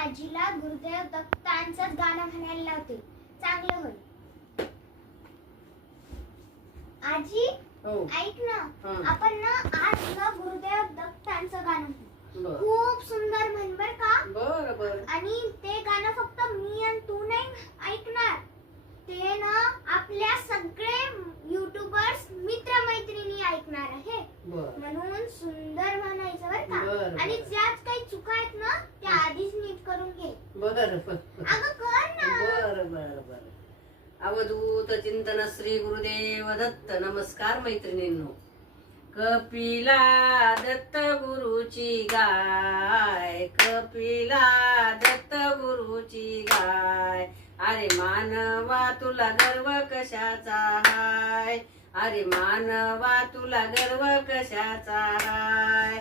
आजीला गुरुदेव दत्तांचं गाणं म्हणायला लावते, चांगलं होईल. आजी ऐक ना, आपण ना आज ना गुरुदेव दत्तांचं गाणं म्हणू. खूप सुंदर म्हण बर का. बरं. आणि ते गाणं फक्त मी आणि तू नाही ऐकणार, ते ना आपल्या सगळे युट्यूबर्स मित्र मैत्रिणी ऐकणार आहे. म्हणून सुंदर म्हणायचं बर का. आणि ज्यात काही चुका आहेत ना त्या आधीच नीट करून घे. बरं अगं कर ना. बरं. अवधूत चिंतन श्री गुरुदेव दत्त. नमस्कार मैत्रिणींनो. कपिला दत्त गुरुची गाय, कपिला दत्त गुरुची गाय. अरे मानवा तुला गर्व कशाचा हाय, अरे मानवा तुला गर्व कशाचा हाय.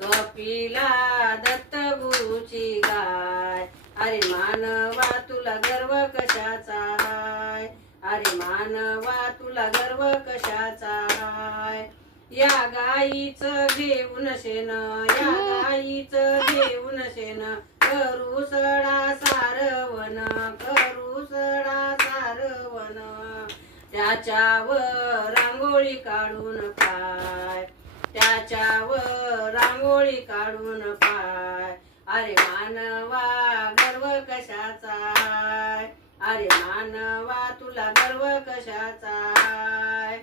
कपिला दत्त गुरुची गाय, अरे मानवा तुला गर्व कशाचा हाय, अरे मानवा तुला गर्व कशाचा हाय. या गाईचं घेऊन शेण, या गाईचं घेऊन शेण, करू सडा सारवण, करू सडा सारवण. त्याच्यावर रांगोळी काढून पाय, त्याच्यावर रांगोळी काढून पाय. अरे मानवा गर्व कशाचा हाय, अरे मानवा तुला गर्व कशाचा हाय.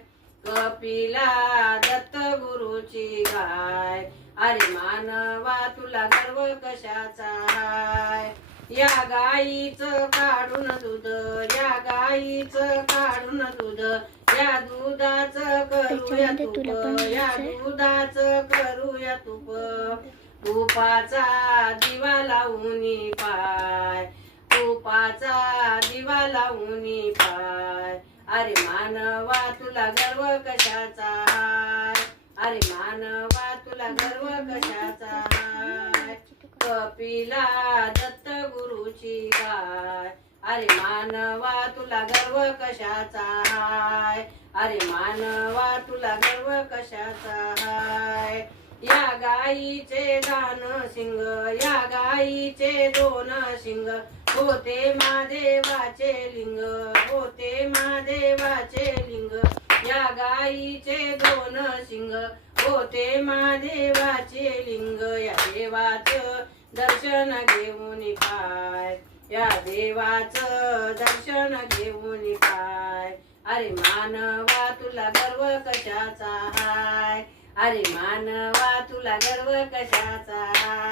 कपिला दत्त गुरुची गाय, अरे मानवा तुला गर्व कशाचा हाय. या गाईचं काढून दूध, या गाईचं काढून दूध, या दुधाचं करूया तूप, या दुधाचं करूया तूप. तुपाचा दिवा लावूनी पाय, तुपाचा दिवा लावूनी पाय. अरे मानवा तुला गर्व कशाचा हाय, अरे मानवा तुला गर्व कशाचा हाय. कपिला दत्त गुरुची गाय, अरे मानवा तुला गर्व कशाचा हाय, अरे मानवा तुला गर्व कशाचा हाय. या गाईचे दान शिंग, या गाईचे दोन शिंग, होते महादेवाचे लिंग, होते महादेवाचे लिंग. या गाईचे दोन शिंग, होते महादेवाचे लिंग. या देवाचं दर्शन घेऊन पाय, या देवाचं दर्शन घेऊन पाय. अरे मानवा तुला गर्व कशाचा हाय, अरे मानवा तुला गर्व कशाचा हाय.